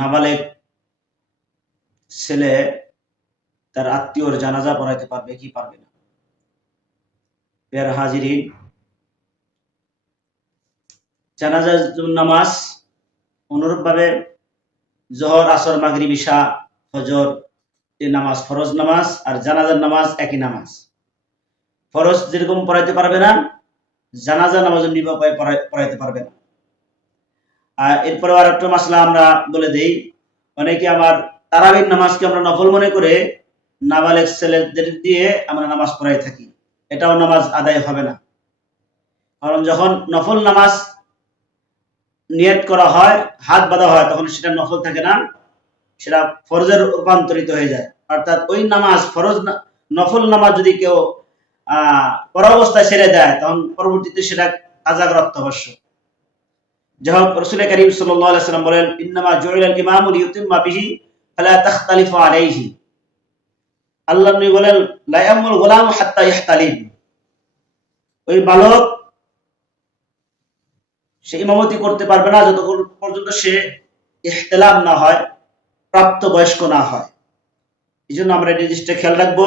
নাবালেক ছেলে তার আত্মীয়র জানাজা পড়াইতে পারবে কি পারবে না। পেয়ার হাজিরিন জানাজা নামাজ অনুরূপভাবে জহর, আসর মাগরি বিশা ফজর এ নামাজ ফরজ নামাজ আর জানাজার নামাজ একই নামাজ। ফরজ যেরকম পড়াইতে পারবে না জানাজা নামাজ নিবাপায় পড়াইতে পারবে না। আর এরপরে আর একটা মাসলা আমরা বলে দেই, অনেকে আমার তারাবির নামাজকে আমরা নফল মনে করে নাবালেক ছেলেদের দিয়ে আমরা নামাজ পড়াই থাকি। এটাও নামাজ আদায় হবে না। কারণ যখন নফল নামাজ নিয়ত করা হয়, হাত বাঁধা হয়, তখন সেটা নফল থাকে না, সেটা ফরজের রূপান্তরিত হয়ে যায়। অর্থাৎ ওই নামাজ ফরজ নফল নামাজ যদি কেউ, আহ, পর অবস্থায় ছেড়ে দেয়, তখন পরবর্তীতে সেটা কাজা করা অত্যাবশ্য যাই হোক রসুল করিম সাল্লাম বলেন, ইন্নামা জুইলাল ইমামু লিউতিম্মা বিহি আলাইহি। আল্লাহ নবী বলেন, লা ইয়ামুল গোলাম হাত্তা ইহতালিম ওই বালক, সে ইমামতি করতে পারবে না যতক্ষণ পর্যন্ত সে ইহতেলাম না হয় প্রাপ্ত বয়স্ক না হয়। এই জন্য আমরা জিনিসটা খেয়াল রাখব।